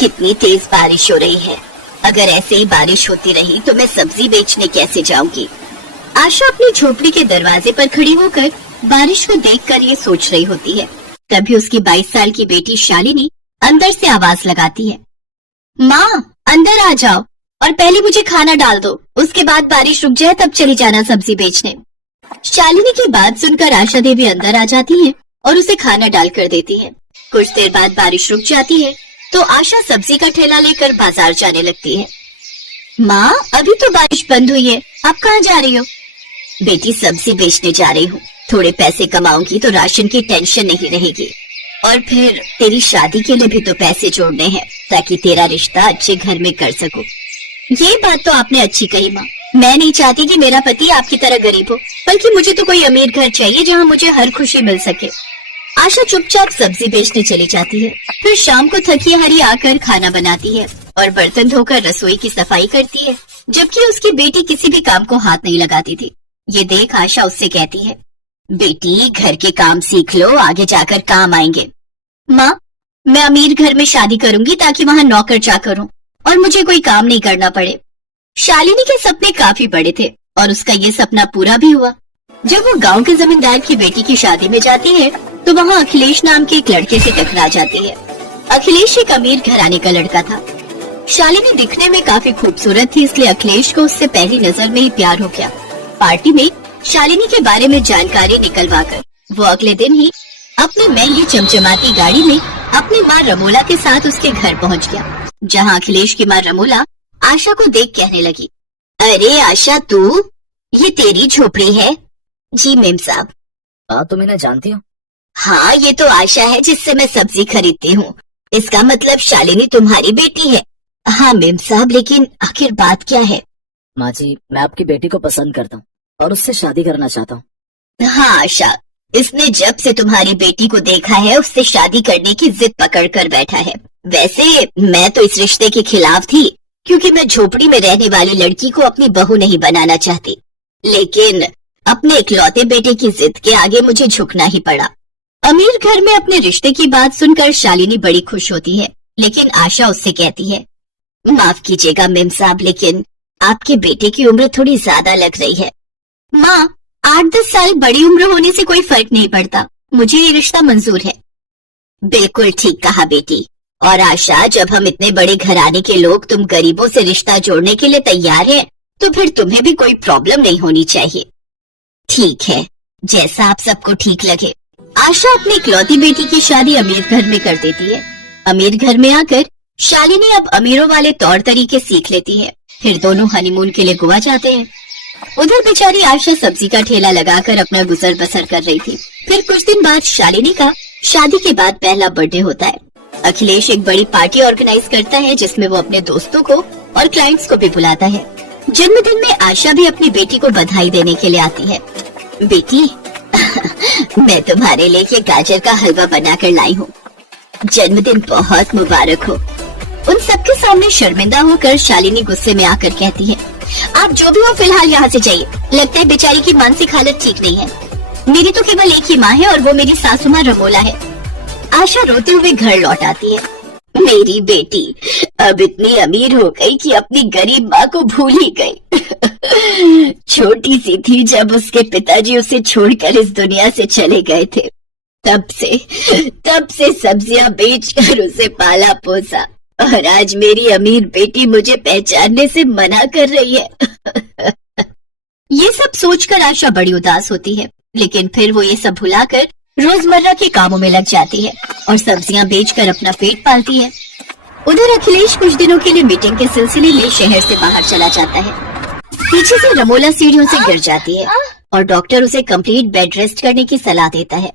कितनी तेज बारिश हो रही है। अगर ऐसे ही बारिश होती रही तो मैं सब्जी बेचने कैसे जाऊंगी। आशा अपनी झोपड़ी के दरवाजे पर खड़ी होकर बारिश को देखकर ये सोच रही होती है। तभी उसकी 22 साल की बेटी शालिनी अंदर से आवाज लगाती है, माँ अंदर आ जाओ और पहले मुझे खाना डाल दो, उसके बाद बारिश रुक जाए तब चली जाना सब्जी बेचने। शालिनी की बात सुनकर आशा देवी अंदर आ जाती है और उसे खाना डाल कर देती है। कुछ देर बाद बारिश रुक जाती है तो आशा सब्जी का ठेला लेकर बाजार जाने लगती है। माँ अभी तो बारिश बंद हुई है, आप कहाँ जा रही हो? बेटी सब्जी बेचने जा रही हूँ, थोड़े पैसे कमाऊंगी तो राशन की टेंशन नहीं रहेगी और फिर तेरी शादी के लिए भी तो पैसे जोड़ने हैं ताकि तेरा रिश्ता अच्छे घर में कर सकूं। ये बात तो आपने अच्छी कही माँ, मैं नहीं चाहती कि मेरा पति आपकी तरह गरीब हो, बल्कि मुझे तो कोई अमीर घर चाहिए जहाँ मुझे हर खुशी मिल सके। आशा चुपचाप सब्जी बेचने चली जाती है। फिर शाम को थकी हारी आकर खाना बनाती है और बर्तन धोकर रसोई की सफाई करती है, जबकि उसकी बेटी किसी भी काम को हाथ नहीं लगाती थी। ये देख आशा उससे कहती है, बेटी घर के काम सीख लो, आगे जाकर काम आएंगे। माँ मैं अमीर घर में शादी करूंगी ताकि वहाँ नौकर चाकर हो और मुझे कोई काम नहीं करना पड़े। शालिनी के सपने काफी बड़े थे और उसका ये सपना पूरा भी हुआ। जब वो गांव के जमींदार की बेटी की शादी में जाती है तो वहाँ अखिलेश नाम के एक लड़के से टकरा जाती है। अखिलेश एक अमीर घराने का लड़का था। शालिनी दिखने में काफी खूबसूरत थी, इसलिए अखिलेश को उससे पहली नजर में ही प्यार हो गया। पार्टी में शालिनी के बारे में जानकारी निकलवा कर वो अगले दिन ही अपनी महंगी चमचमाती गाड़ी में अपनी माँ रमोला के साथ उसके घर पहुँच गया, जहाँ अखिलेश की माँ रमोला आशा को देख कहने लगी, अरे आशा तू, ये तेरी झोपड़ी है? जी मेम साहब। तुम इन्हें जानती हो? हाँ ये तो आशा है जिससे मैं सब्जी खरीदती हूँ। इसका मतलब शालिनी तुम्हारी बेटी है? हाँ मेम साहब, लेकिन आखिर बात क्या है? माँ जी मैं आपकी बेटी को पसंद करता हूँ और उससे शादी करना चाहता हूँ। हाँ आशा, इसने जब से तुम्हारी बेटी को देखा है उससे शादी करने की जिद पकड़ कर बैठा है। वैसे मैं तो इस रिश्ते के खिलाफ थी क्योंकि मैं झोपड़ी में रहने वाली लड़की को अपनी बहू नहीं बनाना चाहती, लेकिन अपने इकलौते बेटे की जिद के आगे मुझे झुकना ही पड़ा। अमीर घर में अपने रिश्ते की बात सुनकर शालिनी बड़ी खुश होती है, लेकिन आशा उससे कहती है, माफ कीजिएगा मेम साहब, लेकिन आपके बेटे की उम्र थोड़ी ज्यादा लग रही है। माँ 8-10 साल बड़ी उम्र होने से कोई फर्क नहीं पड़ता, मुझे ये रिश्ता मंजूर है। बिल्कुल ठीक कहा बेटी। और आशा, जब हम इतने बड़े घराने के लोग तुम गरीबों से रिश्ता जोड़ने के लिए तैयार हैं, तो फिर तुम्हें भी कोई प्रॉब्लम नहीं होनी चाहिए। ठीक है, जैसा आप सबको ठीक लगे। आशा अपनी इकलौती बेटी की शादी अमीर घर में कर देती है। अमीर घर में आकर शालिनी अब अमीरों वाले तौर तरीके सीख लेती है। फिर दोनों हनीमून के लिए गोवा जाते हैं। उधर बेचारी आशा सब्जी का ठेला लगाकर अपना गुजर बसर कर रही थी। फिर कुछ दिन बाद शालिनी का शादी के बाद पहला बर्थडे होता है। अखिलेश एक बड़ी पार्टी ऑर्गेनाइज करता है जिसमें वो अपने दोस्तों को और क्लाइंट्स को भी बुलाता है। जन्मदिन में आशा भी अपनी बेटी को बधाई देने के लिए आती है। बेटी मैं तुम्हारे लिए ये गाजर का हलवा बनाकर लाई हूँ, जन्मदिन बहुत मुबारक हो। उन सबके सामने शर्मिंदा होकर शालिनी गुस्से में आकर कहती है, आप जो भी हो फिलहाल यहाँ से जाइए, लगता है बेचारी की मानसिक हालत ठीक नहीं है। मेरी तो केवल एक ही माँ है और वो मेरी सासू माँ रमोला है। आशा रोते हुए घर लौट आती है। मेरी बेटी अब इतनी अमीर हो गई कि अपनी गरीब माँ को भूल ही गई। छोटी सी थी जब उसके पिताजी उसे छोड़कर इस दुनिया से चले गए थे। तब से सब्जियां बेचकर उसे पाला पोसा और आज मेरी अमीर बेटी मुझे पहचानने से मना कर रही है। ये सब सोचकर आशा बड़ी उदास होती है, लेकिन फिर वो ये सब भुलाकर रोजमर्रा के कामों में लग जाती है और सब्जियां बेचकर अपना पेट पालती है। उधर अखिलेश कुछ दिनों के लिए मीटिंग के सिलसिले में शहर से बाहर चला जाता है। पीछे से रमोला सीढ़ियों से गिर जाती है और डॉक्टर उसे कंप्लीट बेड रेस्ट करने की सलाह देता है।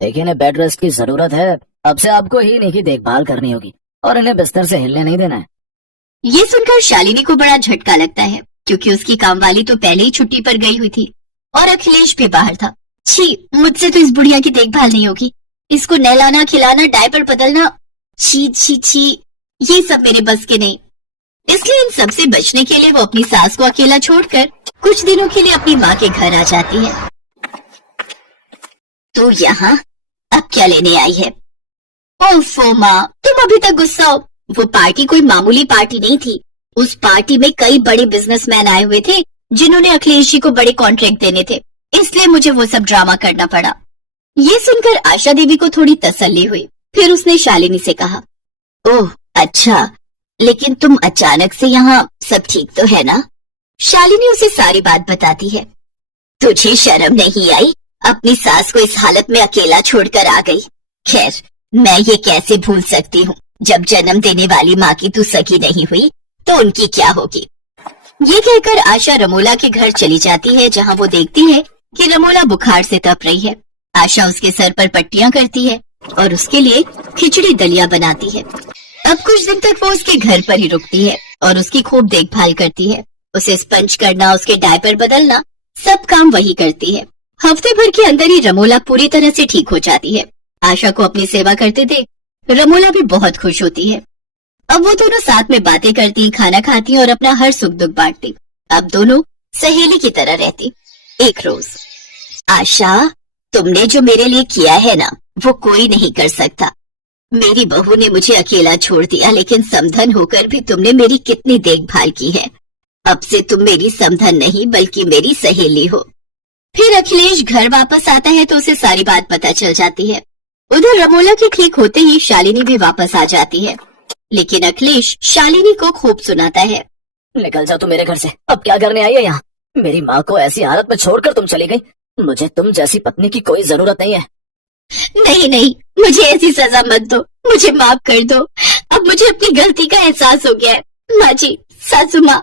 देखिए इन्हें बेड रेस्ट की जरूरत है, अब से आपको ही इन्हीं की देखभाल करनी होगी और इन्हें बिस्तर से हिलने नहीं देना है। ये सुनकर शालिनी को बड़ा झटका लगता है क्योंकि उसकी कामवाली तो पहले ही छुट्टी पर गई हुई थी और अखिलेश भी बाहर था। छी, मुझसे तो इस बुढ़िया की देखभाल नहीं होगी, इसको नहलाना खिलाना डायपर बदलना, छी छी छी, ये सब मेरे बस के नहीं। इसलिए इन सब से बचने के लिए वो अपनी सास को अकेला छोड़कर कुछ दिनों के लिए अपनी माँ के घर आ जाती है। तो यहाँ अब क्या लेने आई है? ओफो माँ, तुम अभी तक गुस्सा हो, वो पार्टी कोई मामूली पार्टी नहीं थी। उस पार्टी में कई बड़े बिजनेसमैन आए हुए थे जिन्होंने अखिलेश जी को बड़े कॉन्ट्रैक्ट देने थे, इसलिए मुझे वो सब ड्रामा करना पड़ा। ये सुनकर आशा देवी को थोड़ी तसल्ली हुई। फिर उसने शालिनी से कहा, ओह अच्छा, लेकिन तुम अचानक से यहाँ, सब ठीक तो है ना? शालिनी उसे सारी बात बताती है। तुझे शर्म नहीं आई? अपनी सास को इस हालत में अकेला छोड़कर आ गई। खैर, मैं ये कैसे भूल सकती हूँ, जब जन्म देने वाली माँ की तू सगी नहीं हुई तो उनकी क्या होगी। ये कहकर आशा रमोला के घर चली जाती है, जहाँ वो देखती है कि रमोला बुखार से तप रही है। आशा उसके सर पर पट्टियां करती है और उसके लिए खिचड़ी दलिया बनाती है। अब कुछ दिन तक वो उसके घर पर ही रुकती है और उसकी खूब देखभाल करती है। उसे स्पंज करना, उसके डायपर बदलना, सब काम वही करती है। हफ्ते भर के अंदर ही रमोला पूरी तरह से ठीक हो जाती है। आशा को अपनी सेवा करते देख रमोला भी बहुत खुश होती है। अब वो दोनों साथ में बातें करती, खाना खाती और अपना हर सुख दुख बांटती। अब दोनों सहेली की तरह रहती। एक रोज, आशा, तुमने जो मेरे लिए किया है ना, वो कोई नहीं कर सकता। मेरी बहू ने मुझे अकेला छोड़ दिया, लेकिन समधन होकर भी तुमने मेरी कितनी देखभाल की है। अब से तुम मेरी समधन नहीं बल्कि मेरी सहेली हो। फिर अखिलेश घर वापस आता है तो उसे सारी बात पता चल जाती है। उधर रमोला के ठीक होते ही शालिनी भी वापस आ जाती है, लेकिन अखिलेश शालिनी को खूब सुनाता है। निकल जाओ तुम मेरे घर से, अब क्या करने आई है यहाँ? मेरी माँ को ऐसी हालत में छोड़कर तुम चली गई। मुझे तुम जैसी पत्नी की कोई जरूरत नहीं है। नहीं नहीं, मुझे ऐसी सजा मत दो, मुझे माफ कर दो। अब मुझे अपनी गलती का एहसास हो गया है। माँ जी, सासू माँ,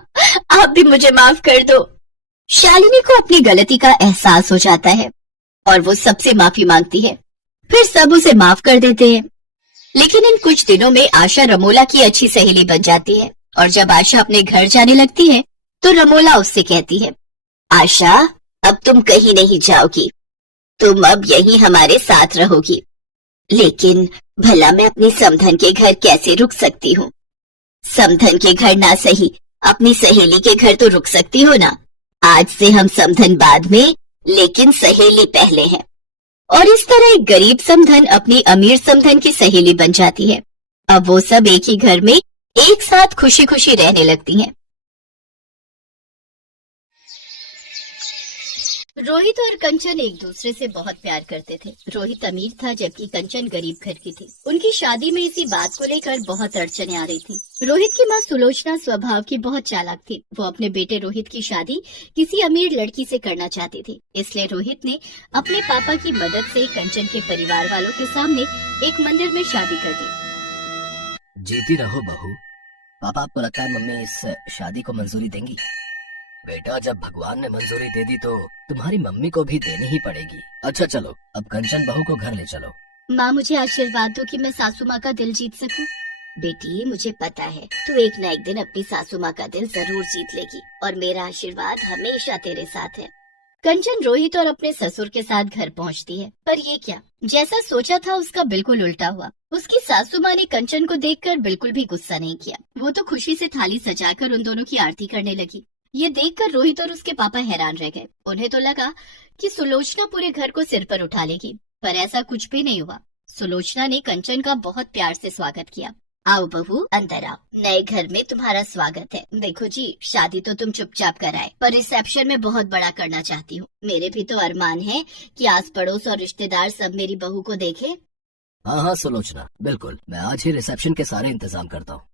आप भी मुझे माफ कर दो। शालिनी को अपनी गलती का एहसास हो जाता है और वो सबसे माफी मांगती है। फिर सब उसे माफ कर देते हैं। लेकिन इन कुछ दिनों में आशा रमोला की अच्छी सहेली बन जाती है और जब आशा अपने घर जाने लगती है तो रमोला उससे कहती है, आशा, अब तुम कहीं नहीं जाओगी, तुम अब यहीं हमारे साथ रहोगी। लेकिन भला मैं अपनी समधन के घर कैसे रुक सकती हूँ? समधन के घर ना सही, अपनी सहेली के घर तो रुक सकती हो ना। आज से हम समधन बाद में, लेकिन सहेली पहले है। और इस तरह एक गरीब समधन अपनी अमीर समधन की सहेली बन जाती है। अब वो सब एक ही घर में एक साथ खुशी खुशी रहने लगती हैं। रोहित और कंचन एक दूसरे से बहुत प्यार करते थे। रोहित अमीर था जबकि कंचन गरीब घर की थी। उनकी शादी में इसी बात को लेकर बहुत अड़चने आ रही थी। रोहित की माँ सुलोचना स्वभाव की बहुत चालाक थी। वो अपने बेटे रोहित की शादी किसी अमीर लड़की से करना चाहती थी। इसलिए रोहित ने अपने पापा की मदद से कंचन के परिवार वालों के सामने एक मंदिर में शादी कर दी। जीती रहो बहू। पापा, आपको लगता है मम्मी इस शादी को मंजूरी देंगी? बेटा, जब भगवान ने मंजूरी दे दी तो तुम्हारी मम्मी को भी देनी ही पड़ेगी। अच्छा चलो, अब कंचन बहू को घर ले चलो। माँ, मुझे आशीर्वाद दो कि मैं सासू माँ का दिल जीत सकूं। बेटी, मुझे पता है तू एक न एक दिन अपनी सासू माँ का दिल जरूर जीत लेगी और मेरा आशीर्वाद हमेशा तेरे साथ है। कंचन रोहित और अपने ससुर के साथ घर पहुँचती है, पर ये क्या, जैसा सोचा था उसका बिल्कुल उल्टा हुआ। उसकी सासू माँ ने कंचन को देखकर बिल्कुल भी गुस्सा नहीं किया। वो तो खुशी से थाली सजाकर उन दोनों की आरती करने लगी। ये देखकर रोहित और उसके पापा हैरान रह गए। उन्हें तो लगा कि सुलोचना पूरे घर को सिर पर उठा लेगी, पर ऐसा कुछ भी नहीं हुआ। सुलोचना ने कंचन का बहुत प्यार से स्वागत किया। आओ बहू, अंदर आओ, नए घर में तुम्हारा स्वागत है। देखो जी, शादी तो तुम चुपचाप कराए, पर रिसेप्शन में बहुत बड़ा करना चाहती हूँ। मेरे भी तो अरमान है कि आस पड़ोस और रिश्तेदार सब मेरी बहू को देखे। हाँ हाँ सुलोचना, बिल्कुल, मैं आज ही रिसेप्शन के सारे इंतजाम करता हूँ।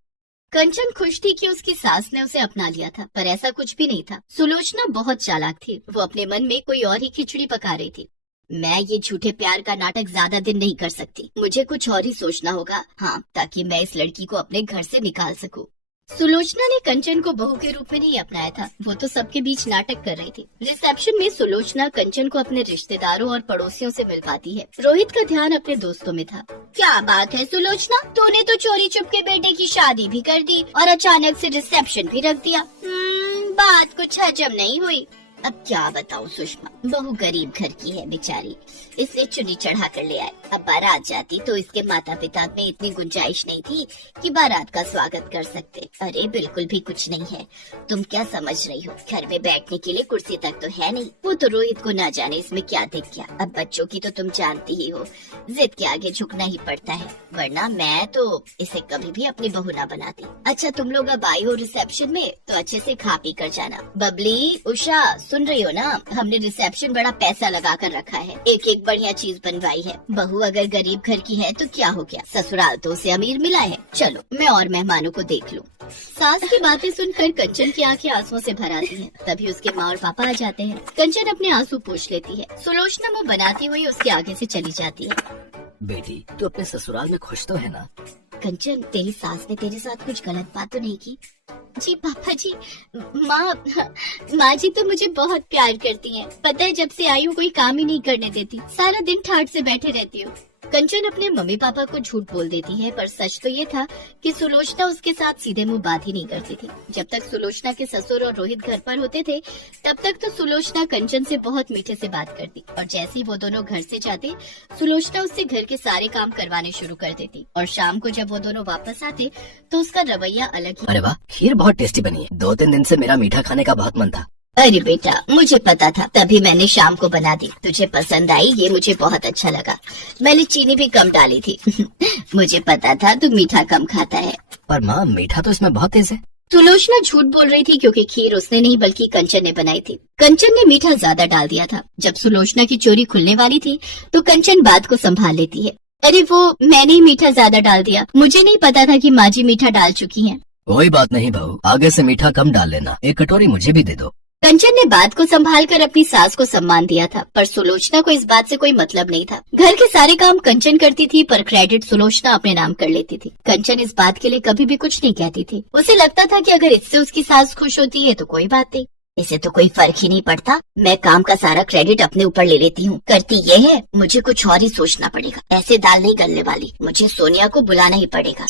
कंचन खुश थी कि उसकी सास ने उसे अपना लिया था, पर ऐसा कुछ भी नहीं था। सुलोचना बहुत चालाक थी। वो अपने मन में कोई और ही खिचड़ी पका रही थी। मैं ये झूठे प्यार का नाटक ज्यादा दिन नहीं कर सकती, मुझे कुछ और ही सोचना होगा। हाँ, ताकि मैं इस लड़की को अपने घर से निकाल सकूं। सुलोचना ने कंचन को बहू के रूप में नहीं अपनाया था, वो तो सबके बीच नाटक कर रही थी। रिसेप्शन में सुलोचना कंचन को अपने रिश्तेदारों और पड़ोसियों से मिलवाती है। रोहित का ध्यान अपने दोस्तों में था। क्या बात है सुलोचना, तूने तो चोरी चुपके बेटे की शादी भी कर दी और अचानक से रिसेप्शन भी रख दिया। बात कुछ हजम नहीं हुई। अब क्या बताऊं सुषमा, बहू गरीब घर की है बेचारी, इसलिए चुन्नी चढ़ा कर ले आए। अब बारात जाती तो इसके माता पिता में इतनी गुंजाइश नहीं थी कि बारात का स्वागत कर सकते। अरे बिल्कुल भी कुछ नहीं है, तुम क्या समझ रही हो, घर में बैठने के लिए कुर्सी तक तो है नहीं। वो तो रोहित को ना जाने इसमें क्या दिख गया। अब बच्चों की तो तुम जानती ही हो, जिद के आगे झुकना ही पड़ता है, वरना मैं तो इसे कभी भी अपनी बहू ना बनाती। अच्छा तुम लोग अब आई हो रिसेप्शन में तो अच्छे से खा पी कर जाना। बबली, उषा, सुन रही हो ना, हमने रिसेप्शन बड़ा पैसा लगा कर रखा है, एक एक बढ़िया चीज बनवाई है। बहू अगर गरीब घर की है तो क्या हो गया, ससुराल तो उसे अमीर मिला है। चलो मैं और मेहमानों को देख लूं। सास की बातें सुनकर कंचन की आंखें आंसुओं से भर आती हैं। तभी उसके माँ और पापा आ जाते हैं। कंचन अपने आंसू पोंछ लेती है। सुलोचना मुंह बनाती हुई उसके आगे से चली जाती है। बेटी, तू अपने ससुराल में खुश तो है ना? कंचन, तेरी सास ने तेरे साथ कुछ गलत बात तो नहीं की? जी पापा जी, माँ जी तो मुझे बहुत प्यार करती हैं। पता है जब से आई हूँ कोई काम ही नहीं करने देती, सारा दिन ठाठ से बैठे रहती हूँ। कंचन अपने मम्मी पापा को झूठ बोल देती है, पर सच तो ये था कि सुलोचना उसके साथ सीधे मुंह बात ही नहीं करती थी। जब तक सुलोचना के ससुर और रोहित घर पर होते थे तब तक तो सुलोचना कंचन से बहुत मीठे से बात करती, और जैसे ही वो दोनों घर से जाते सुलोचना उससे घर के सारे काम करवाने शुरू कर देती, और शाम को जब वो दोनों वापस आते तो उसका रवैया अलग ही। अरे वाह, खीर बहुत टेस्टी बनी है। 2-3 दिन से मेरा मीठा खाने का बहुत मन था। अरे बेटा, मुझे पता था, तभी मैंने शाम को बना दी। तुझे पसंद आई, ये मुझे बहुत अच्छा लगा। मैंने चीनी भी कम डाली थी। मुझे पता था तू मीठा कम खाता है। पर माँ, मीठा तो इसमें बहुत तेज है। सुलोचना झूठ बोल रही थी क्योंकि खीर उसने नहीं बल्कि कंचन ने बनाई थी। कंचन ने मीठा ज्यादा डाल दिया था। जब सुलोचना की चोरी खुलने वाली थी तो कंचन बात को संभाल लेती है। अरे वो मैंने ही मीठा ज्यादा डाल दिया, मुझे नहीं पता था कि माँ जी मीठा डाल चुकी हैं। कोई बात नहीं बहू, आगे से मीठा कम डाल लेना। एक कटोरी मुझे भी दे दो। कंचन ने बात को संभाल कर अपनी सास को सम्मान दिया था, पर सुलोचना को इस बात से कोई मतलब नहीं था। घर के सारे काम कंचन करती थी, पर क्रेडिट सुलोचना अपने नाम कर लेती थी। कंचन इस बात के लिए कभी भी कुछ नहीं कहती थी। उसे लगता था कि अगर इससे उसकी सास खुश होती है तो कोई बात नहीं, इसे तो कोई फर्क ही नहीं पड़ता। मैं काम का सारा क्रेडिट अपने ऊपर ले लेती हूँ। करती ये है, मुझे कुछ और ही सोचना पड़ेगा। ऐसे दाल नहीं गलने वाली, मुझे सोनिया को बुलाना ही पड़ेगा।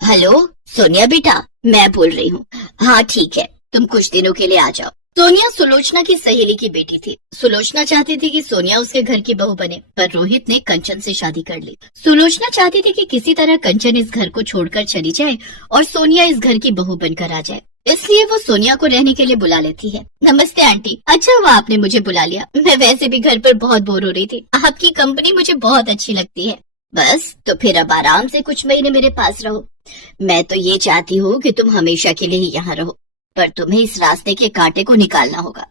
हेलो सोनिया बेटा, मैं बोल रही हूँ। हाँ ठीक है, तुम कुछ दिनों के लिए आ जाओ। सोनिया सुलोचना की सहेली की बेटी थी। सुलोचना चाहती थी कि सोनिया उसके घर की बहू बने, पर रोहित ने कंचन से शादी कर ली। सुलोचना चाहती थी कि किसी तरह कंचन इस घर को छोड़कर चली जाए और सोनिया इस घर की बहू बनकर आ जाए, इसलिए वो सोनिया को रहने के लिए बुला लेती है। नमस्ते आंटी, अच्छा हुआ आपने मुझे बुला लिया, मैं वैसे भी घर पर बहुत बोर हो रही थी। आपकी कंपनी मुझे बहुत अच्छी लगती है। बस तो फिर अब आराम से कुछ महीने मेरे पास रहो। मैं तो ये चाहती हूँ कि तुम हमेशा के लिए ही यहाँ रहो, पर तुम्हें इस रास्ते के कांटे को निकालना होगा।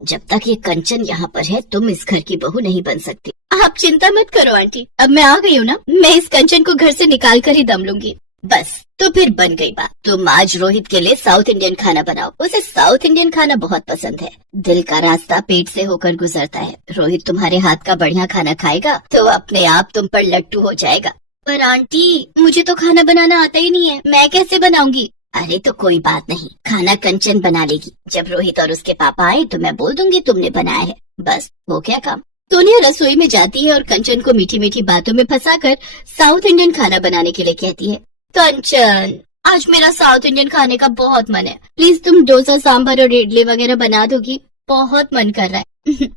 जब तक ये कंचन यहाँ पर है तुम इस घर की बहू नहीं बन सकती। आप चिंता मत करो आंटी, अब मैं आ गई हूँ ना, मैं इस कंचन को घर से निकाल कर ही दम लूंगी। बस तो फिर बन गई बात। तुम आज रोहित के लिए साउथ इंडियन खाना बनाओ, उसे साउथ इंडियन खाना बहुत पसंद है। दिल का रास्ता पेट से होकर गुजरता है। रोहित तुम्हारे हाथ का बढ़िया खाना खाएगा तो अपने आप तुम पर लट्टू हो जाएगा। पर आंटी, मुझे तो खाना बनाना आता ही नहीं है, मैं कैसे बनाऊंगी? अरे तो कोई बात नहीं, खाना कंचन बना लेगी। जब रोहित और उसके पापा आए तो मैं बोल दूंगी तुमने बनाया है, बस हो गया काम। सोनिया रसोई में जाती है और कंचन को मीठी मीठी बातों में फंसाकर साउथ इंडियन खाना बनाने के लिए कहती है। कंचन, आज मेरा साउथ इंडियन खाने का बहुत मन है, प्लीज तुम डोसा सांभर और इडली वगैरह बना दोगी, बहुत मन कर रहा है।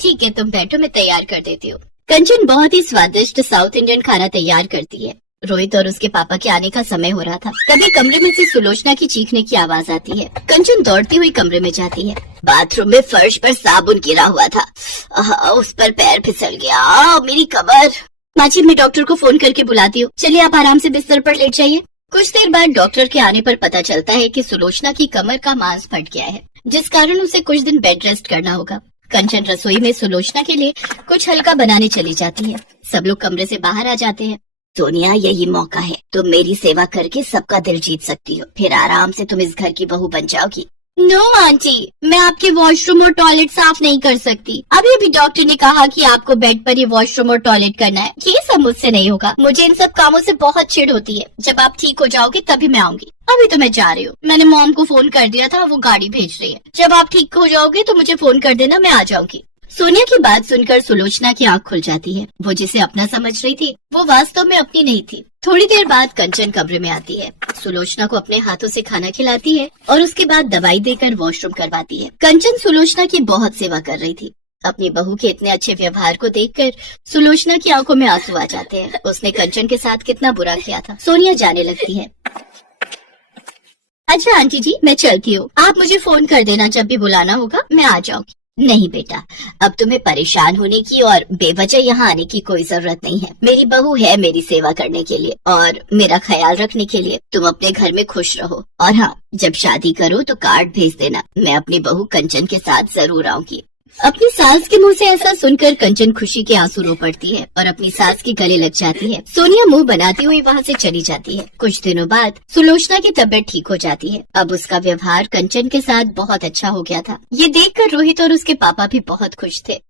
ठीक है तुम बैठो, मैं तैयार कर देती हूँ। कंचन बहुत ही स्वादिष्ट साउथ इंडियन खाना तैयार करती है। रोहित और उसके पापा के आने का समय हो रहा था। तभी कमरे में से सुलोचना की चीखने की आवाज आती है। कंचन दौड़ती हुई कमरे में जाती है। बाथरूम में फर्श पर साबुन गिरा हुआ था, उस पर पैर फिसल गया, मेरी कमर। माँ जी, मैं डॉक्टर को फोन करके बुलाती हूँ, चलिए आप आराम से बिस्तर पर लेट जाइए। कुछ देर बाद डॉक्टर के आने पर पता चलता है कि सुलोचना की कमर का मांस फट गया है, जिस कारण उसे कुछ दिन बेड रेस्ट करना होगा। कंचन रसोई में सुलोचना के लिए कुछ हल्का बनाने चली जाती है। सब लोग कमरे से बाहर आ जाते हैं। सोनिया, यही मौका है, तुम मेरी सेवा करके सबका दिल जीत सकती हो, फिर आराम से तुम इस घर की बहू बन जाओगी। नो आंटी, मैं आपके वॉशरूम और टॉयलेट साफ नहीं कर सकती। अभी अभी डॉक्टर ने कहा कि आपको बेड पर ही वॉशरूम और टॉयलेट करना है, ये सब मुझसे नहीं होगा। मुझे इन सब कामों से बहुत चिढ़ होती है। जब आप ठीक हो जाओगे तभी मैं आऊंगी। अभी तो मैं जा रही हूँ, मैंने मॉम को फोन कर दिया था, वो गाड़ी भेज रही है। जब आप ठीक हो जाओगे तो मुझे फोन कर देना, मैं आ जाऊंगी। सोनिया की बात सुनकर सुलोचना की आंख खुल जाती है। वो जिसे अपना समझ रही थी वो वास्तव में अपनी नहीं थी। थोड़ी देर बाद कंचन कमरे में आती है, सुलोचना को अपने हाथों से खाना खिलाती है और उसके बाद दवाई देकर वॉशरूम करवाती है। कंचन सुलोचना की बहुत सेवा कर रही थी। अपनी बहू के इतने अच्छे व्यवहार को देखकर सुलोचना की आंखों में आंसू आ जाते हैं। उसने कंचन के साथ कितना बुरा किया था। सोनिया जाने लगती है। अच्छा आंटी जी, मैं चलती हूँ, आप मुझे फोन कर देना जब भी बुलाना होगा, मैं आ जाऊंगी। नहीं बेटा, अब तुम्हें परेशान होने की और बेवजह यहाँ आने की कोई जरूरत नहीं है। मेरी बहू है मेरी सेवा करने के लिए और मेरा ख्याल रखने के लिए। तुम अपने घर में खुश रहो और हाँ, जब शादी करो तो कार्ड भेज देना, मैं अपनी बहू कंचन के साथ जरूर आऊंगी। अपनी सास के मुंह से ऐसा सुनकर कंचन खुशी के आंसू रो पड़ती है और अपनी सास के गले लग जाती है। सोनिया मुंह बनाती हुई वहाँ से चली जाती है। कुछ दिनों बाद सुलोचना की तबीयत ठीक हो जाती है। अब उसका व्यवहार कंचन के साथ बहुत अच्छा हो गया था। ये देखकर रोहित और उसके पापा भी बहुत खुश थे।